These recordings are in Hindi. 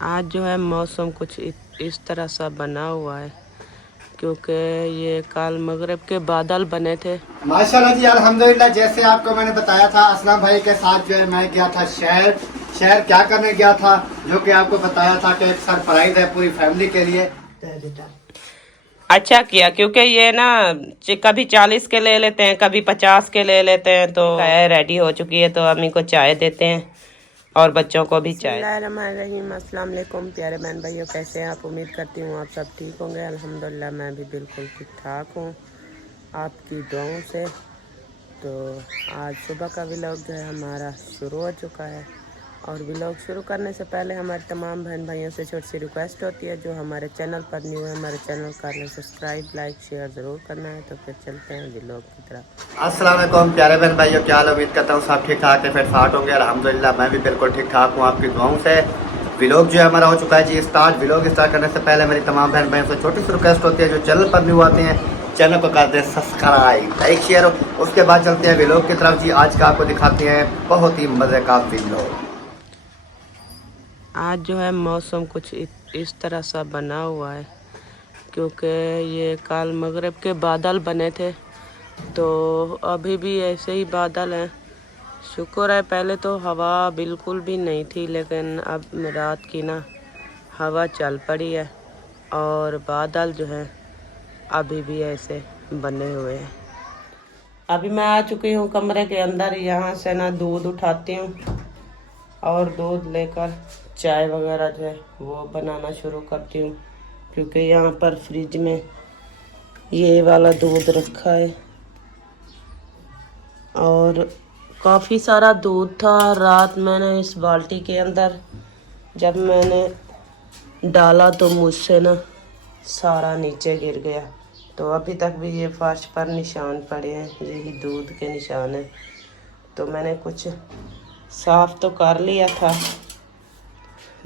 आज जो है मौसम कुछ इस तरह सा बना हुआ है क्योंकि ये कल मगरिब के बादल बने थे। माशाल्लाह जी, अल्हम्दुलिल्लाह। जैसे आपको मैंने बताया था, असलम भाई के साथ जो है मैं गया था शहर क्या करने गया था, जो कि आपको बताया था कि एक सरप्राइज है पूरी फैमिली के लिए। अच्छा किया क्योंकि ये ना कभी 40 के ले लेते हैं, कभी 50 के ले लेते हैं। तो चाय रेडी हो चुकी है तो अम्मी को चाय देते हैं और बच्चों को भी चाय। बिस्मिल्लाहिर्रहमानिर्रहीम। अस्सलाम वालेकुम प्यारे बहन भाइयों, कैसे हैं आप? उम्मीद करती हूँ आप सब ठीक होंगे। अल्हम्दुलिल्लाह मैं भी बिल्कुल ठीक ठाक हूँ आपकी दुआओं से। तो आज सुबह का व्लॉग जो है हमारा शुरू हो चुका है और व्लॉग शुरू करने से पहले हमारे तमाम बहन भाइयों से छोटी सी रिक्वेस्ट होती है, जो हमारे चैनल पर न्यू है हमारे चैनल कर लें सब्सक्राइब, लाइक शेयर ज़रूर करना है। तो फिर चलते हैं व्लॉग की तरफ। अस्सलाम वालेकुम प्यारे बहन भाइयों, क्या हाल? उम्मीद करता हूँ सब ठीक ठाक है, फिर फाट होंगे। अल्हम्दुलिल्लाह मैं भी बिल्कुल ठीक ठाक हूँ आपकी दुआओं से। व्लॉग जो है हमारा हो चुका है जी स्टार्ट। व्लॉग स्टार्ट करने से पहले मेरी तमाम बहन भाइयों से छोटी सी रिक्वेस्ट होती है, जो चैनल पर न्यू आते हैं चैनल को कर दें सब्सक्राइब, लाइक शेयर। उसके बाद चलते हैं व्लॉग की तरफ जी। आज का आपको दिखाते हैं बहुत ही मज़े का व्लॉग। आज जो है मौसम कुछ इस तरह सा बना हुआ है क्योंकि ये कल मगरिब के बादल बने थे तो अभी भी ऐसे ही बादल हैं। शुक्र है, पहले तो हवा बिल्कुल भी नहीं थी, लेकिन अब रात की ना हवा चल पड़ी है और बादल जो है अभी भी ऐसे बने हुए हैं। अभी मैं आ चुकी हूँ कमरे के अंदर। यहाँ से ना दूध उठाती हूँ और दूध लेकर चाय वगैरह जो है वो बनाना शुरू करती हूँ, क्योंकि यहाँ पर फ्रिज में ये वाला दूध रखा है और काफ़ी सारा दूध था। रात मैंने इस बाल्टी के अंदर जब मैंने डाला तो मुझसे ना सारा नीचे गिर गया। तो अभी तक भी ये फर्श पर निशान पड़े हैं, यही दूध के निशान हैं। तो मैंने कुछ साफ तो कर लिया था,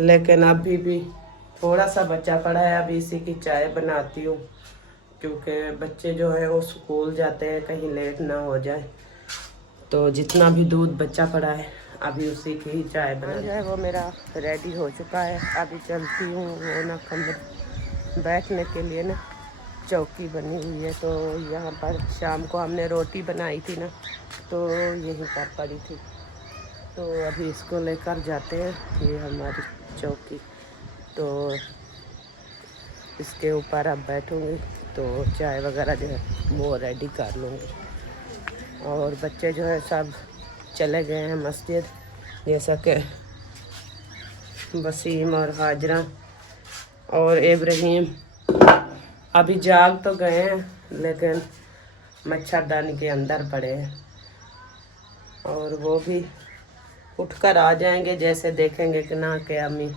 लेकिन अभी भी थोड़ा सा बचा पड़ा है। अभी इसी की चाय बनाती हूँ क्योंकि बच्चे जो हैं वो स्कूल जाते हैं, कहीं लेट ना हो जाए। तो जितना भी दूध बचा पड़ा है अभी उसी की ही चाय बना जो है वो मेरा रेडी हो चुका है। अभी चलती हूँ वो ना कमरे बैठने के लिए ना चौकी बनी हुई है। तो यहाँ पर शाम को हमने रोटी बनाई थी ना, तो यहीं पर पड़ी थी। तो अभी इसको लेकर जाते हैं, ये हमारी चौकी। तो इसके ऊपर अब बैठूँगी तो चाय वगैरह जो है वो रेडी कर लूँगी। और बच्चे जो है सब चले गए हैं मस्जिद, जैसा कि वसीम और हाजरा और इब्राहिम अभी जाग तो गए हैं, लेकिन मच्छरदानी के अंदर पड़े हैं। और वो भी उठकर आ जाएंगे जैसे देखेंगे कि ना कि अम्मी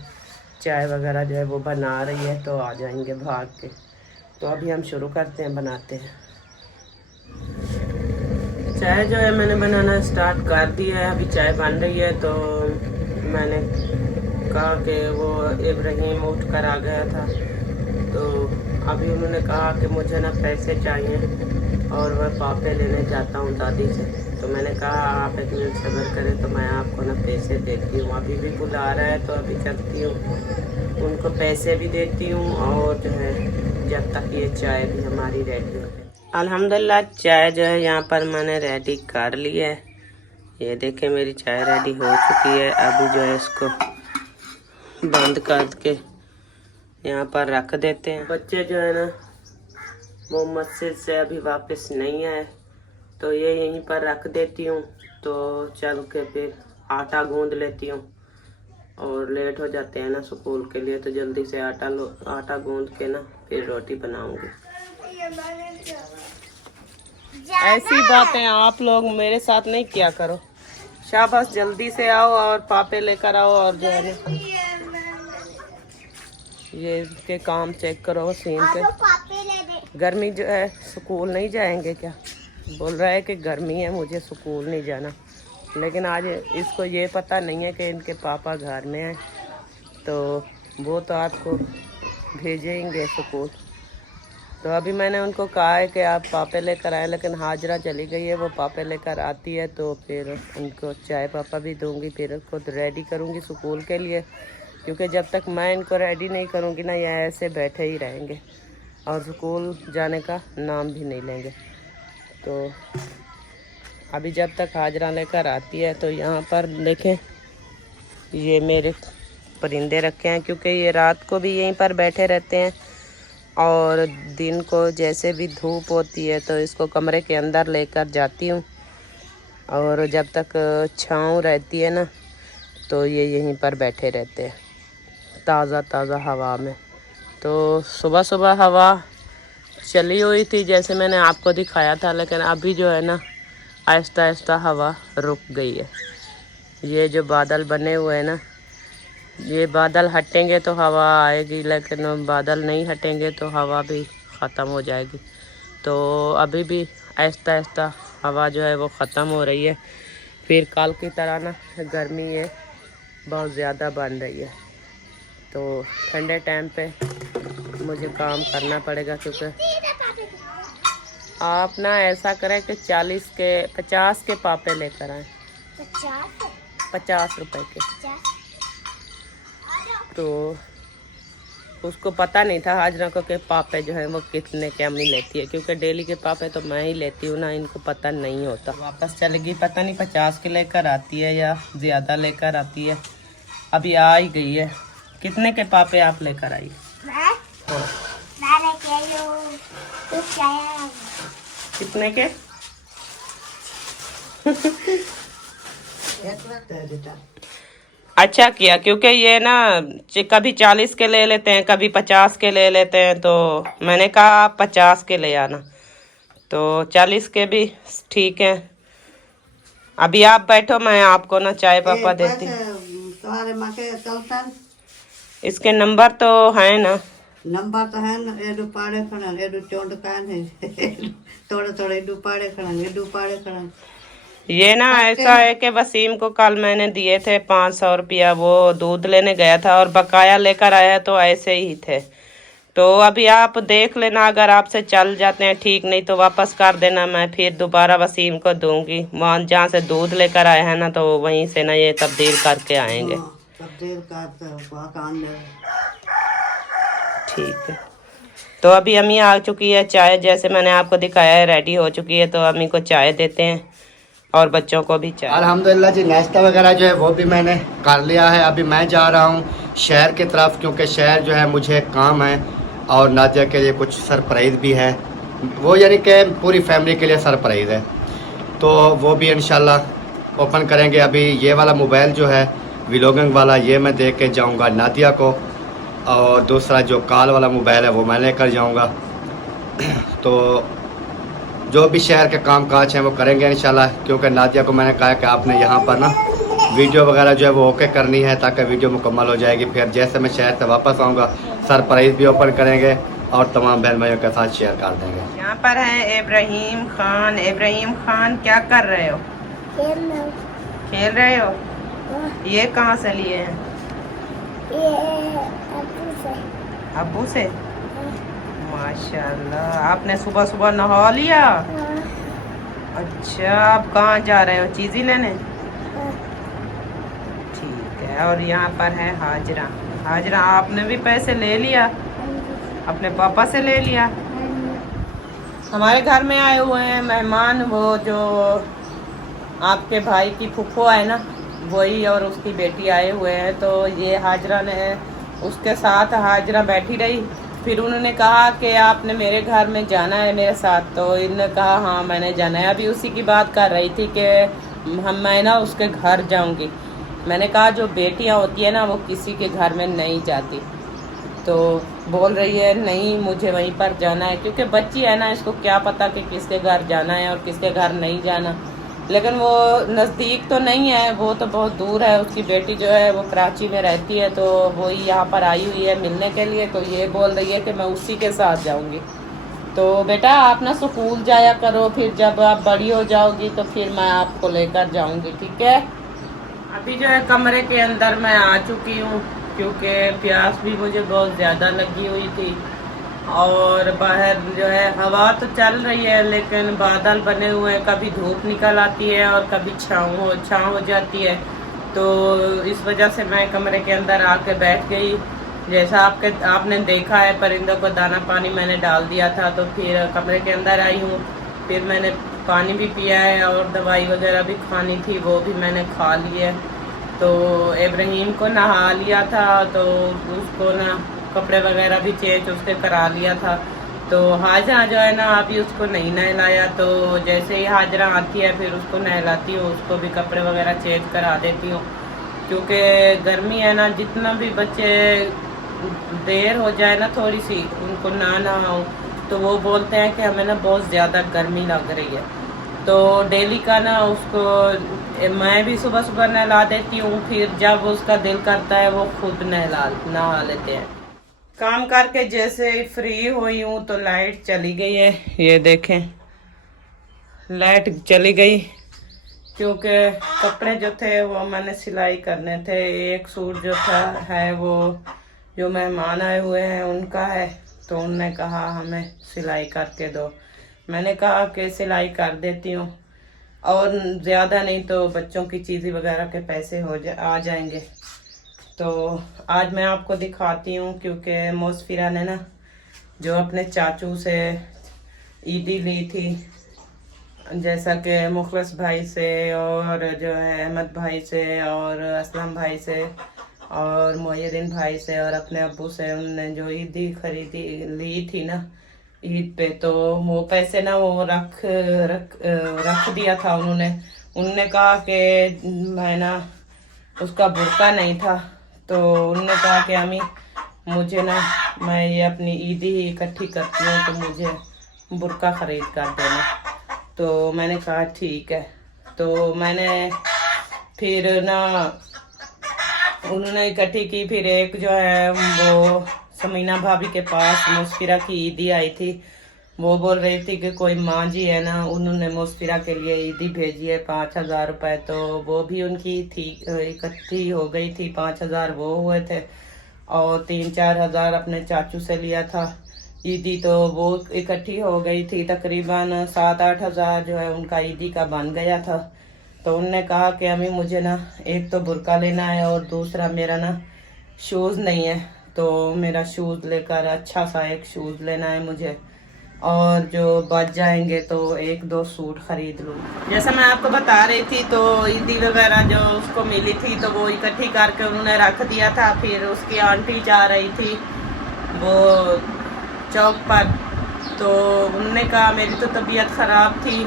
चाय वगैरह जो है वो बना रही है, तो आ जाएंगे भाग के। तो अभी हम शुरू करते हैं, बनाते हैं चाय। जो है मैंने बनाना स्टार्ट कर दिया है, अभी चाय बन रही है। तो मैंने कहा कि वो इब्राहिम उठ कर आ गया था, तो अभी उन्होंने कहा कि मुझे ना पैसे चाहिए और वह पापे लेने जाता हूँ दादी से। तो मैंने कहा आप एक मिनट सब्र करें तो मैं आपको ना पैसे देती हूँ। अभी भी बुला रहा है तो अभी चलती हूँ, उनको पैसे भी देती हूँ और जो है जब तक ये चाय भी हमारी रेडी हो जाए। अल्हम्दुलिल्लाह चाय जो है यहाँ पर मैंने रेडी कर ली है। ये देखें मेरी चाय रेडी हो चुकी है। अभी जो है इसको बंद करके यहाँ पर रख देते हैं। बच्चे जो है ना वो मस्जिद से अभी वापस नहीं आए, तो ये यहीं पर रख देती हूँ। तो चल के फिर आटा गूंद लेती हूँ और लेट हो जाते हैं ना स्कूल के लिए, तो जल्दी से आटा गूंद के ना फिर रोटी बनाऊंगी। ऐसी बातें आप लोग मेरे साथ नहीं किया करो। शाबाश, जल्दी से आओ और पापे लेकर आओ। और जो है ना ये के काम चेक करो सीन के। गर्मी जो है स्कूल नहीं जाएंगे क्या? बोल रहा है कि गर्मी है मुझे स्कूल नहीं जाना, लेकिन आज इसको ये पता नहीं है कि इनके पापा घर में हैं, तो वो तो आपको भेजेंगे स्कूल। तो अभी मैंने उनको कहा है कि आप पापे लेकर आए, लेकिन हाजरा चली गई है। वो पापे लेकर आती है तो फिर उनको चाय पापा भी दूंगी, फिर खुद रेडी करूंगी स्कूल के लिए। क्योंकि जब तक मैं इनको रेडी नहीं करूँगी ना, ये ऐसे बैठे ही रहेंगे और स्कूल जाने का नाम भी नहीं लेंगे। तो अभी जब तक हाजरा लेकर आती है तो यहाँ पर देखें ये मेरे परिंदे रखे हैं, क्योंकि ये रात को भी यहीं पर बैठे रहते हैं और दिन को जैसे भी धूप होती है तो इसको कमरे के अंदर लेकर जाती हूँ, और जब तक छाँव रहती है ना तो ये यहीं पर बैठे रहते हैं ताज़ा ताज़ा हवा में। तो सुबह सुबह हवा चली हुई थी जैसे मैंने आपको दिखाया था, लेकिन अभी जो है ना आहिस्ता आहिस्ता हवा रुक गई है। ये जो बादल बने हुए हैं ना, ये बादल हटेंगे तो हवा आएगी, लेकिन बादल नहीं हटेंगे तो हवा भी ख़त्म हो जाएगी। तो अभी भी आहिस्ता आहिस्ता हवा जो है वो ख़त्म हो रही है। फिर कल की तरह ना गर्मी है बहुत ज़्यादा बन रही है, तो ठंडे टाइम पे मुझे काम करना पड़ेगा। क्योंकि आप ना ऐसा करें कि 50 के पापे लेकर आएँ, 50 रुपए के। तो उसको पता नहीं था हाजरा को कि पापे जो है वो कितने के अम्मी लेती है, क्योंकि डेली के पापे तो मैं ही लेती हूँ ना, इनको पता नहीं होता। वापस चलेगी, पता नहीं 50 के लेकर आती है या ज़्यादा लेकर आती है। अभी आ ही गई है। कितने के पापे आप लेकर आई? कितने के? अच्छा किया, क्योंकि ये ना कभी 40 के ले लेते हैं, कभी 50 के ले लेते हैं, तो मैंने कहा आप 50 के ले आना, तो 40 के भी ठीक है। अभी आप बैठो, मैं आपको ना चाय पापा देती हूँ। इसके नंबर तो है ना? नंबर तो है ना, एडू पाड़े खड़न, एडू चोंड कान है, थोड़े थोड़े एडू पाड़े खड़न। ये ना ऐसा है कि वसीम को कल मैंने दिए थे 500 रुपया, वो दूध लेने गया था और बकाया लेकर आया, तो ऐसे ही थे। तो अभी आप देख लेना, अगर आपसे चल जाते हैं ठीक, नहीं तो वापस कर देना, मैं फिर दोबारा वसीम को दूंगी। वहाँ जहाँ से दूध लेकर आए हैं ना, तो वहीं से ना ये तब्दील करके आएंगे। ठीक है। तो अभी अम्मी आ चुकी है, चाय जैसे मैंने आपको दिखाया है रेडी हो चुकी है, तो अम्मी को चाय देते हैं और बच्चों को भी चाय। अल्हम्दुलिल्लाह जी, नाश्ता वगैरह जो है वो भी मैंने कर लिया है। अभी मैं जा रहा हूँ शहर की तरफ, क्योंकि शहर जो है मुझे काम है और नादिया के लिए कुछ सरप्राइज़ भी है, वो यानी कि पूरी फैमिली के लिए सरप्राइज़ है, तो वो भी इंशाल्लाह ओपन करेंगे। अभी ये वाला मोबाइल जो है व्लॉगिंग वाला, ये मैं दे के जाऊँगा नादिया को, और दूसरा जो कॉल वाला मोबाइल है वो मैं लेकर जाऊँगा। तो जो भी शहर के काम काज हैं वो करेंगे इंशाल्लाह, क्योंकि नादिया को मैंने कहा कि आपने यहाँ पर ना वीडियो वगैरह जो है वो ओके करनी है, ताकि वीडियो मुकम्मल हो जाएगी। फिर जैसे मैं शहर से वापस आऊँगा सरप्राइज़ भी ओपन करेंगे और तमाम बहन भाइयों के साथ शेयर कर देंगे। यहाँ पर है इब्राहिम खान। इब्राहिम खान क्या कर रहे हो? खेल रहे हो? ये कहाँ से लिए हैं? अब्बू से। माशाल्लाह, आपने सुबह सुबह नहा लिया? अच्छा, आप कहाँ जा रहे हो? चीज़ी लेने? ठीक है। और यहाँ पर है हाजरा। हाजरा, आपने भी पैसे ले लिया? अपने पापा से ले लिया? हमारे घर में आए हुए हैं मेहमान, वो जो आपके भाई की फूफो है ना, वही और उसकी बेटी आए हुए हैं। तो ये हाजरा ने, उसके साथ हाजरा बैठी रही, फिर उन्होंने कहा कि आपने मेरे घर में जाना है मेरे साथ, तो इन्होंने कहा हाँ मैंने जाना है। अभी उसी की बात कर रही थी कि मैं ना उसके घर जाऊंगी। मैंने कहा जो बेटियां होती है ना वो किसी के घर में नहीं जाती, तो बोल रही है नहीं मुझे वहीं पर जाना है, क्योंकि बच्ची है ना, इसको क्या पता कि किसके घर जाना है और किसके घर नहीं जाना। लेकिन वो नज़दीक तो नहीं है, वो तो बहुत दूर है। उसकी बेटी जो है वो कराची में रहती है, तो वो यहाँ पर आई हुई है मिलने के लिए, तो ये बोल रही है कि मैं उसी के साथ जाऊँगी। तो बेटा आप ना स्कूल जाया करो, फिर जब आप बड़ी हो जाओगी तो फिर मैं आपको लेकर जाऊँगी, ठीक है? अभी जो है कमरे के अंदर मैं आ चुकी हूँ, क्योंकि प्यास भी मुझे बहुत ज़्यादा लगी हुई थी, और बाहर जो है हवा तो चल रही है, लेकिन बादल बने हुए हैं, कभी धूप निकल आती है और कभी छाँव हो जाती है। तो इस वजह से मैं कमरे के अंदर आके बैठ गई। जैसा आपने देखा है, परिंदों को दाना पानी मैंने डाल दिया था, तो फिर कमरे के अंदर आई हूँ। फिर मैंने पानी भी पिया है और दवाई वगैरह भी खानी थी, वो भी मैंने खा ली है। तो इब्राहिम को नहा लिया था, तो उसको ना कपड़े वगैरह भी चेंज उसके करा लिया था। तो हाजरा जो है ना, अभी उसको नहीं नहलाया, तो जैसे ही हाजरा आती है फिर उसको नहलाती हूँ, उसको भी कपड़े वगैरह चेंज करा देती हूँ। क्योंकि गर्मी है ना, जितना भी बच्चे देर हो जाए ना थोड़ी सी उनको ना नहाओ, तो वो बोलते हैं कि हमें ना बहुत ज़्यादा गर्मी लग रही है। तो डेली का ना उसको मैं भी सुबह सुबह नहला देती हूँ, फिर जब उसका दिल करता है वो खुद नहा लेते हैं। काम करके जैसे ही फ्री हुई हूँ तो लाइट चली गई है। ये देखें, लाइट चली गई क्योंकि कपड़े जो थे वो मैंने सिलाई करने थे। एक सूट जो था है वो जो मेहमान आए हुए हैं उनका है, तो उनने कहा हमें सिलाई करके दो। मैंने कहा कि सिलाई कर देती हूँ, और ज़्यादा नहीं तो बच्चों की चीज़ें वगैरह के पैसे आ जाएंगे। तो आज मैं आपको दिखाती हूँ, क्योंकि मोसफिरा ने ना जो अपने चाचू से ईदी ली थी, जैसा कि मुखलिस भाई से और जो है अहमद भाई से और असलम भाई से और मोहिउद्दीन भाई से और अपने अब्बू से, उनने जो ईदी खरीदी ली थी ना ईद पे, तो वो पैसे ना वो रख दिया था उन्होंने कहा कि मैं ना उसका बुरका नहीं था, तो उन्होंने कहा कि अम्मी मुझे ना, मैं ये अपनी ईदी ही इकट्ठी करती हूँ तो मुझे बुरका ख़रीद कर देना। तो मैंने कहा ठीक है। तो मैंने फिर ना उन्होंने इकट्ठी की। फिर एक जो है वो समीना भाभी के पास मुस्फिरा की ईदी आई थी, वो बोल रही थी कि कोई माँ जी है ना, उन्होंने मुस्फिरा के लिए ईदी भेजी है 5,000 रुपये। तो वो भी उनकी थी, इकट्ठी हो गई थी। 5,000 वो हुए थे और 3-4 हज़ार अपने चाचू से लिया था ईदी, तो वो इकट्ठी हो गई थी। तकरीबन 7-8 हज़ार जो है उनका ईदी का बन गया था। तो उनने कहा कि अम्मी मुझे ना एक तो बुरका लेना है और दूसरा मेरा ना शूज़ नहीं है, तो मेरा शूज़ लेकर अच्छा सा एक शूज़ लेना है मुझे, और जो बच जाएंगे तो 1-2 सूट ख़रीद लूँ। जैसा मैं आपको बता रही थी, तो ईदी वगैरह जो उसको मिली थी तो वो इकट्ठी करके उन्होंने रख दिया था। फिर उसकी आंटी जा रही थी वो चौक पर, तो उन्होंने कहा, मेरी तो तबीयत ख़राब थी,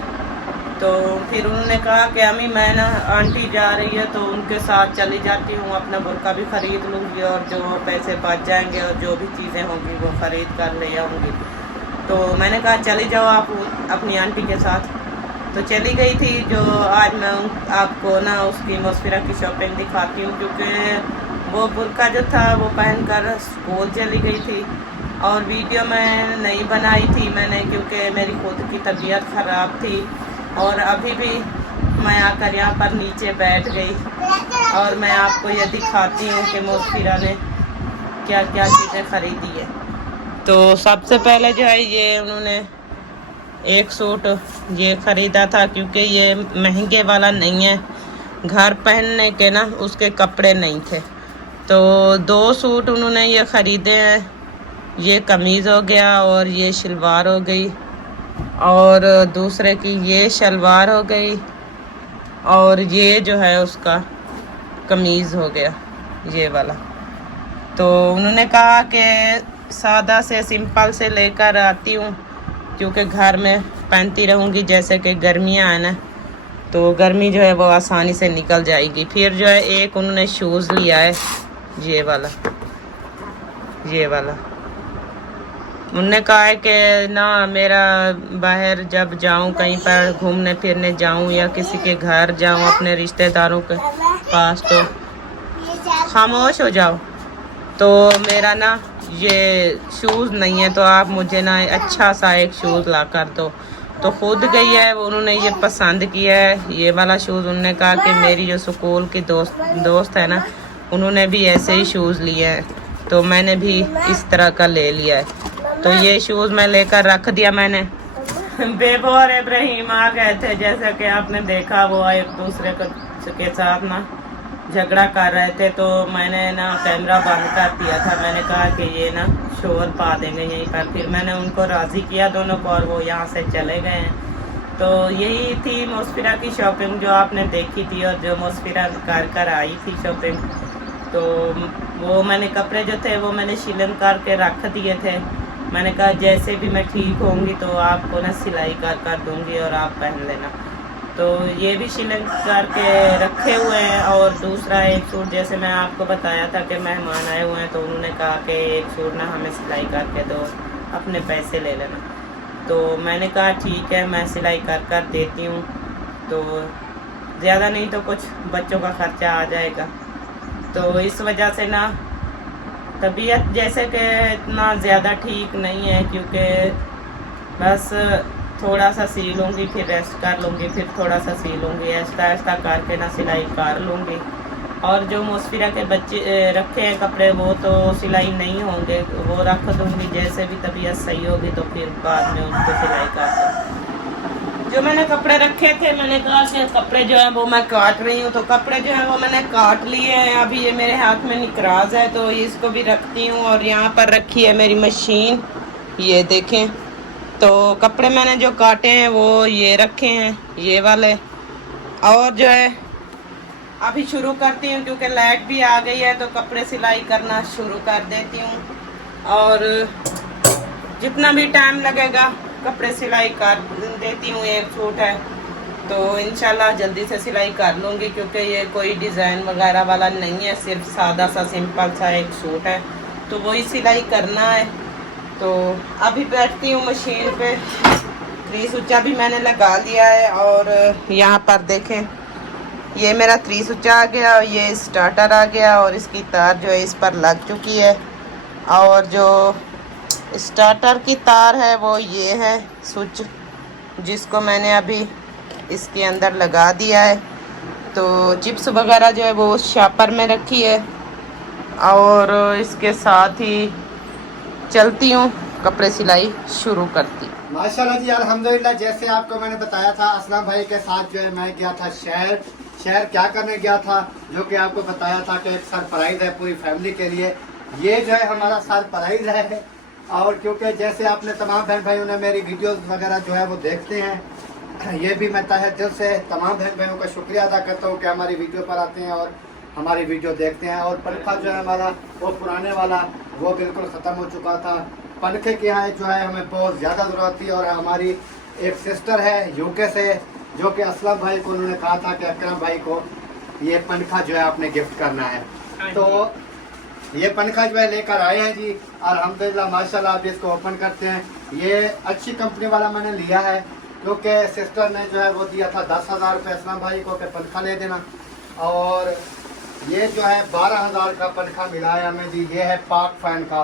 तो फिर उन्होंने कहा कि अम्मी मैं ना आंटी जा रही है तो उनके साथ चली जाती हूँ, अपना बुरका भी ख़रीद लूँगी और जो पैसे बच जाएंगे और जो भी चीज़ें होंगी वो ख़रीद कर ले आऊँगी। तो मैंने कहा चली जाओ आप अपनी आंटी के साथ। तो चली गई थी। जो आज मैं आपको ना उसकी मुस्फिरा की शॉपिंग दिखाती हूँ, क्योंकि वो बुरका जो था वो पहनकर स्कूल चली गई थी, और वीडियो मैं नहीं बनाई थी मैंने, क्योंकि मेरी खुद की तबीयत ख़राब थी। और अभी भी मैं आकर यहाँ पर नीचे बैठ गई और मैं आपको ये दिखाती हूँ कि मुस्फिरा ने क्या क्या चीज़ें ख़रीदी है। तो सबसे पहले जो है ये उन्होंने एक सूट ये ख़रीदा था, क्योंकि ये महंगे वाला नहीं है, घर पहनने के ना उसके कपड़े नहीं थे। तो 2 सूट उन्होंने ये ख़रीदे हैं, ये कमीज़ हो गया और ये शलवार हो गई, और दूसरे की ये शलवार हो गई, और ये जो है उसका कमीज़ हो गया ये वाला। तो उन्होंने कहा कि सादा से सिंपल से लेकर आती हूँ, क्योंकि घर में पहनती रहूँगी, जैसे कि गर्मियाँ हैं ना, तो गर्मी जो है वो आसानी से निकल जाएगी। फिर जो है एक उन्होंने शूज़ लिया है ये वाला उन्होंने कहा है कि ना मेरा बाहर जब जाऊं कहीं पर घूमने फिरने जाऊं या किसी के घर जाऊं अपने रिश्तेदारों के पास, तो खामोश हो जाओ, तो मेरा ना ये शूज़ नहीं है, तो आप मुझे ना अच्छा सा एक शूज़ ला कर दो। तो खुद गई है, उन्होंने ये पसंद किया है ये वाला शूज़। उन्होंने कहा कि मेरी जो स्कूल की दोस्त है ना, उन्होंने भी ऐसे ही शूज़ लिए हैं, तो मैंने भी इस तरह का ले लिया है। तो ये शूज़ मैं लेकर रख दिया मैंने। बेबो और इब्राहिम आ गए थे, जैसा कि आपने देखा, वो एक दूसरे के साथ ना झगड़ा कर रहे थे, तो मैंने ना कैमरा बंद कर दिया था। मैंने कहा कि ये ना शोर पा देंगे यहीं पर। फिर मैंने उनको राज़ी किया दोनों को, और वो यहाँ से चले गए हैं। तो यही थी मोस्फिरा की शॉपिंग जो आपने देखी थी, और जो मोस्फिरा कर आई थी शॉपिंग। तो वो मैंने कपड़े जो थे वो मैंने शिलन करके रख दिए थे। मैंने कहा जैसे भी मैं ठीक होंगी तो आपको ना सिलाई कर दूंगी और आप पहन लेना। तो ये भी शिलन करके रखे हुए हैं। और दूसरा एक सूट जैसे मैं आपको बताया था कि मेहमान आए हुए हैं, तो उन्होंने कहा कि एक सूट ना हमें सिलाई करके दो, अपने पैसे ले लेना। तो मैंने कहा ठीक है, मैं सिलाई कर देती हूँ। तो ज़्यादा नहीं तो कुछ बच्चों का खर्चा आ जाएगा। तो इस वजह से ना तबीयत जैसे कि इतना ज़्यादा ठीक नहीं है, क्योंकि बस थोड़ा सा सी लूँगी, फिर रेस्ट कर लूँगी, फिर थोड़ा सा सी लूँगी, ऐसा ऐसा करके ना सिलाई कर लूँगी। और जो मोस्फिरा के बच्चे रखे हैं कपड़े वो तो सिलाई नहीं होंगे, वो रख दूँगी। जैसे भी तबीयत सही होगी तो फिर बाद में उनको सिलाई कर दूँ। जो मैंने कपड़े रखे थे, मैंने कहा कि कपड़े जो है वो मैं काट रही हूँ, तो कपड़े जो है वो मैंने काट लिए हैं। अभी ये मेरे हाथ में निकराज है, तो इसको भी रखती हूँ। और यहाँ पर रखी है मेरी मशीन, ये देखें। तो कपड़े मैंने जो काटे हैं वो ये रखे हैं, ये वाले। और जो है अभी शुरू करती हूँ, क्योंकि लाइट भी आ गई है, तो कपड़े सिलाई करना शुरू कर देती हूँ। और जितना भी टाइम लगेगा कपड़े सिलाई कर देती हूँ। एक सूट है तो इंशाल्लाह जल्दी से सिलाई कर लूँगी, क्योंकि ये कोई डिज़ाइन वगैरह वाला नहीं है, सिर्फ सादा सा सिंपल सा एक सूट है, तो वही सिलाई करना है। तो अभी बैठती हूँ मशीन पे। 3 सूचा भी मैंने लगा लिया है। और यहाँ पर देखें, ये मेरा 3 सूचा आ गया, ये स्टार्टर आ गया, और इसकी तार जो है इस पर लग चुकी है। और जो स्टार्टर की तार है वो ये है स्विच, जिसको मैंने अभी इसके अंदर लगा दिया है। तो चिप्स वगैरह जो है वो शापर में रखी है। और इसके साथ ही चलती हूँ, कपड़े सिलाई शुरू करती। माशाल्लाह जी, अल्हम्दुलिल्लाह। जैसे आपको मैंने बताया था, असलम भाई के साथ जो है मैं गया था शहर क्या करने गया था, जो कि आपको बताया था कि एक सरप्राइज़ है पूरी फैमिली के लिए। ये जो है हमारा सरप्राइज़ है। और क्योंकि जैसे आपने तमाम बहन भाइयों ने मेरी वीडियोस वगैरह जो है वो देखते हैं, ये भी मैं तहे दिल से तमाम बहन भाइयों का शुक्रिया अदा करता हूँ कि हमारी वीडियो पर आते हैं और हमारी वीडियो देखते हैं। और पंखा जो है हमारा वो पुराने वाला वो बिल्कुल ख़त्म हो चुका था। पंखे की यहाँ जो है हमें बहुत ज़्यादा ज़रूरत थी। और हमारी एक सिस्टर है यूके से, जो कि असलम भाई को उन्होंने कहा था कि अकरम भाई को ये पंखा जो है आपने गिफ्ट करना है। तो ये पंखा जो है लेकर आए हैं जी, अल्हम्दुलिल्लाह माशाल्लाह। अब इसको ओपन करते हैं। ये अच्छी कंपनी वाला मैंने लिया है, क्योंकि सिस्टर ने जो है वो दिया था 10,000 रुपये असलम भाई को कि पंखा ले देना। और ये जो है 12,000 का पंखा मिला है हमें जी। ये है पाक फैन का,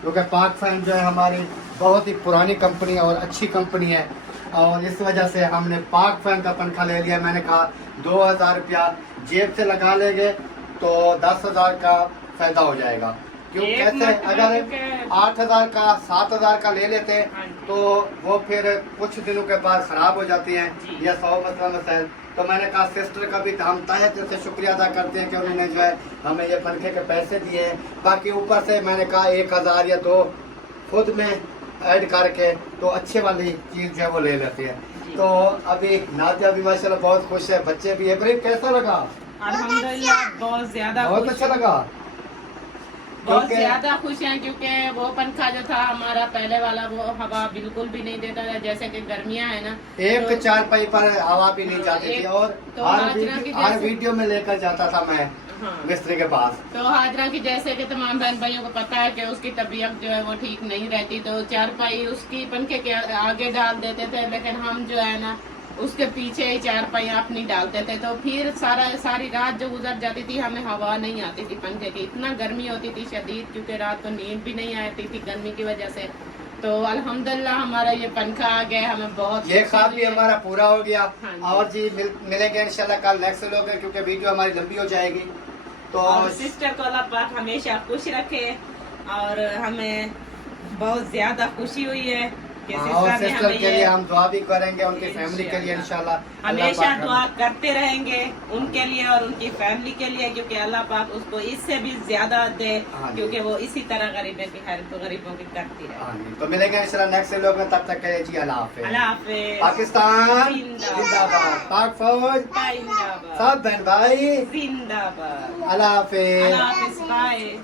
क्योंकि पाक फैन जो है हमारी बहुत ही पुरानी कंपनी और अच्छी कंपनी है, और इस वजह से हमने पाक फैन का पंखा ले लिया। मैंने कहा 2,000 रुपया जेब से लगा लेंगे तो 10,000 का फ़ायदा हो जाएगा। क्यों कैसे, अगर 8,000 का 7,000 का ले लेते तो वो फिर कुछ दिनों के बाद ख़राब हो जाती हैं, या 100 मसला। तो मैंने कहा सिस्टर का भी हम तहे दिल से शुक्रिया अदा करते हैं कि उन्होंने जो है हमें ये पंखे के पैसे दिए हैं। बाकी ऊपर से मैंने कहा 1,000 या 2 खुद में ऐड करके तो अच्छे वाली चीज़ जो है वो ले लेते हैं। तो अभी नादिया भी माशाल्लाह बहुत खुश है, बच्चे भी। इब्राहिम कैसा लगा? अल्हम्दुलिल्लाह बहुत ज़्यादा बहुत अच्छा लगा, बहुत ज़्यादा खुश हैं, क्योंकि वो पंखा जो था हमारा पहले वाला वो हवा बिल्कुल भी नहीं देता था। जैसे कि गर्मियां है ना, एक तो चारपाई पर हवा भी नहीं जाती थी। और तो हर वीडियो में लेकर जाता था मैं मिस्त्री के पास। तो हाजरा की जैसे कि तमाम बहन भाइयों को पता है कि उसकी तबीयत जो है वो ठीक नहीं रहती, तो चारपाई उसकी पंखे के आगे डाल देते थे, लेकिन हम जो है ना उसके पीछे ही चारपाई अपनी डालते थे। तो फिर सारी रात जो गुजर जाती थी हमें हवा नहीं आती थी पंखे की, इतना गर्मी होती थी शदीद, क्योंकि रात को नींद भी नहीं आती थी गर्मी की वजह से। तो अल्हम्दुलिल्लाह हमारा ये पंखा आ गया, हमें बहुत ये ख्वाब भी हमारा पूरा हो गया। और जी मिलेंगे इंशाल्लाह कल नेक्स्ट व्लॉग में, क्योंकि वीडियो हमारी लंबी हो जाएगी। तो सिस्टर को अल्लाह पाक हमेशा खुश रखे, और हमें बहुत ज़्यादा खुशी हुई है उनके हाँ, और सिस्टर ने सिस्टर हमें के लिए ये हम दुआ भी करेंगे, उनकी फैमिली के लिए इंशाल्लाह। हमेशा अल्लाह पाक दुआ करते रहेंगे उनके लिए और उनकी फैमिली के लिए, क्योंकि अल्लाह पाक उसको इससे भी ज्यादा दे, हाँ जी। क्योंकि वो इसी तरह गरीबों की हेल्प गरीबों की करती रहे। हाँ जी, तो मिलेंगे इंशाल्लाह नेक्स्ट व्लॉग में, तब तक के लिए जी अल्लाह हाफिज़। अल्लाह हाफिज। पाकिस्तान जिंदाबाद। जिंदाबाद, पाक फौज जिंदाबाद। सब बहन भाई जिंदाबाद। अल्लाह हाफिज़। अल्लाह हाफिज। बाय।